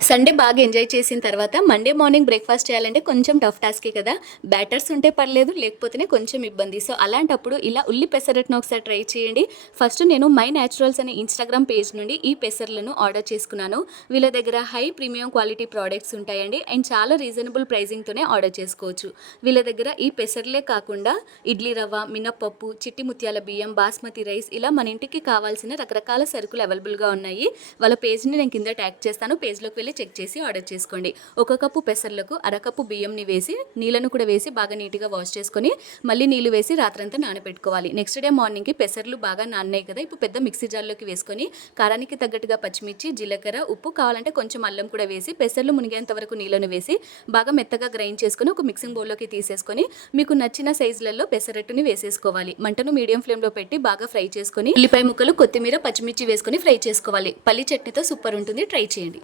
Sunday బాగా enjoy చేసిన తర్వాత మండే మార్నింగ్ బ్రేక్‌ఫాస్ట్ చేయాలంటే కొంచెం టఫ్ టాస్కే కదా! బ్యాటర్స్ ఉంటే పర్లేదు, లేకపోతేనే కొంచెం ఇబ్బంది. సో, అలాంటప్పుడు ఇలా ఉల్లి పెసరట్టును ఒకసారి ట్రై చేయండి. ఫస్ట్ నేను మై న్యాచురల్స్ అనే ఇన్‌స్టాగ్రామ్ పేజ్ నుండి ఈ పెసర్లను ఆర్డర్ చేసుకున్నాను. వీళ్ళ దగ్గర హై ప్రీమియం క్వాలిటీ ప్రొడక్ట్స్ ఉంటాయండి. అండ్ చాలా రీజనబుల్ ప్రైజింగ్‌తోనే ఆర్డర్ చేసుకోవచ్చు. వీళ్ళ దగ్గర ఈ పెసర్లే కాకుండా ఇడ్లీ రవ్వ, మినప్పప్పు, చిట్టి ముత్యాల బియ్యం, బాస్మతి రైస్ ఇలా మన ఇంటికి కావాల్సిన రకరకాల సరుకులు అవైలబుల్‌గా ఉన్నాయి. వాళ్ళ పేజ్‌ని నేను కింద ట్యాగ్ చేస్తాను. పేజ్‌లోకి వెళ్ళి చెక్ చేసి ఆర్డర్ చేసుకోండి. ఒక కప్పు పెసర్లకు అరకప్పు బియ్యంని వేసి నీళ్ళను కూడా వేసి బాగా నీట్‌గా వాష్ చేసుకొని మళ్ళీ నీళ్లు వేసి రాత్రంతా నానబెట్టుకోవాలి. నెక్స్ట్ డే మార్నింగ్‌కి పెసర్లు బాగా నానినాయి కదా! ఇప్పుడు పెద్ద మిక్సీ జార్‌లోకి వేసుకొని కారానికి తగ్గట్టుగా పచ్చిమిర్చి, జీలకర్ర, ఉప్పు కావాలంటే కొంచెం అల్లం కూడా వేసి పెసర్లు మునిగేంత వరకు నీళ్ళను వేసి బాగా మెత్తగా గ్రైండ్ చేసుకొని ఒక మిక్సింగ్ బౌల్‌లోకి తీసేసుకొని మీకు నచ్చిన సైజులలో పెసరట్టుని వేసేసుకోవాలి. మంటను మీడియం ఫ్లేమ్‌లో పెట్టి బాగా ఫ్రై చేసుకొని ఉల్లిపాయ ముక్కలు, కొత్తిమీర, పచ్చిమిర్చి వేసుకొని ఫ్రై చేసుకోవాలి. పల్లి చట్నీతో సూపర్ ఉంటుంది. ట్రై చేయండి.